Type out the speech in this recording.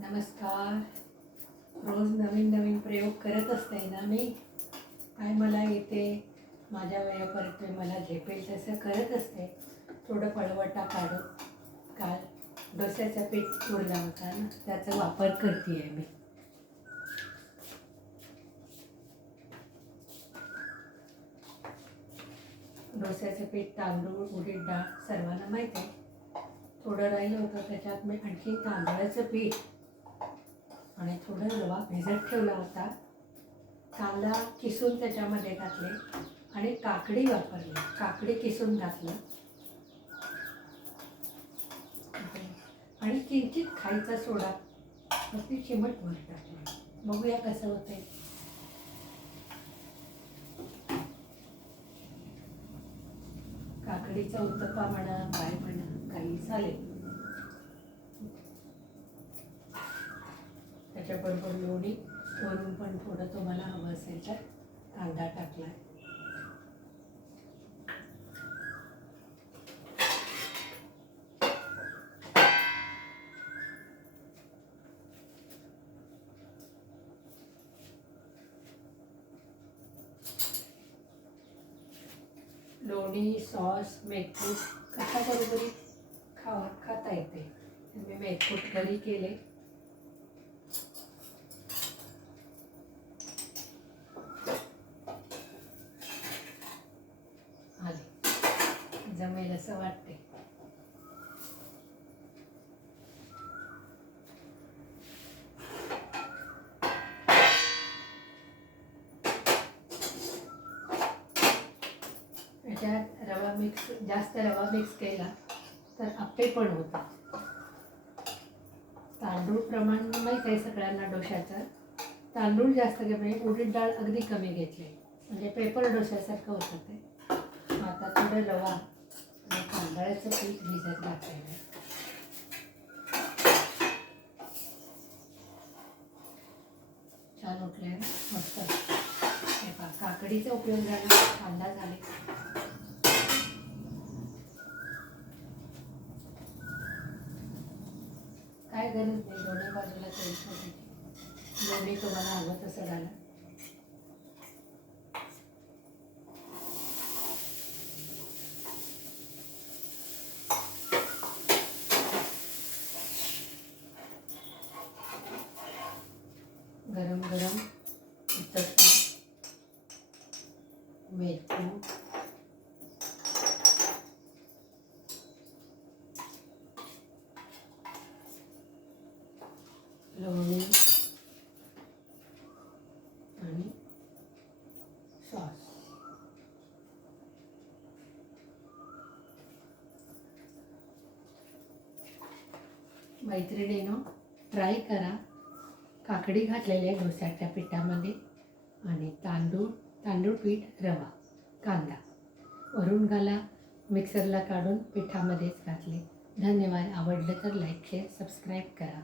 नमस्कार. रोज नवीन नवीन प्रयोग करत असते ना मी. काय मला येते माझ्या वयापर्यंत मला झेपेल तसं करत असते. थोडं पळवटा काढून काल डोस्याचा पीठ उरला होता ना, त्याचा वापर करते आहे मी. डोस्याचं पीठ, तांदूळ, उडीद डाळ सर्वांना माहीत आहे. थोडं राहिलं होतं, त्याच्यात मी आणखी तांदळाचं पीठ आणि थोडं रवा भिजत ठेवला होता. कांदा किसून त्याच्यामध्ये घातले आणि काकडी वापरली. काकडी किसून घातलं आणि किंचित खायचा सोडा ती चिमटभर टाकली. बघूया कसं होते. काकडीचा उत्तप्पा म्हणा, काय म्हणा, काही चालेल. त्याच्याबरोबर लोणी, वरून पण थोडं तुम्हाला हवं असेल तर कांदा टाकला. लोणी, सॉस, मेथकूट कशा बरोबरी खाता येते. मी मेथकूट घरी केले. आले जमेल असं वाटते. त्याच्यात जास्त रवा मिक्स केला तर आप्पे पण होतात. तांदूळ प्रमाण माहीत आहे सगळ्यांना डोशाचं. तांदूळ जास्त घे, उडीद डाळ अगदी कमी घेतली म्हणजे पेपर डोशासारखं होतं ते. आता थोडं रवा आणि तांदळाचं पीठ भिजत घातलेलं. छान उठले मस्त. हे पहा, काकडीचा उपयोग झाला, कांदा झाले. काय गरज नाही दोन्ही बाजूला तेल सोडायची. दोन्ही तुम्हाला हवं तसं घाला. गरम गरम उत्तप्पा, मेथकूट, लोणी आणि सॉस. मैत्रिणींनो, ट्राय करा. काकडी घातलेली आहे डोस्याच्या पिठामध्ये आणि तांदूळ पीठ, रवा, कांदा वरून घाला. मिक्सरला काढून पिठामध्येच घातले. धन्यवाद. आवडलं तर लाईक, शेअर, सबस्क्राईब करा.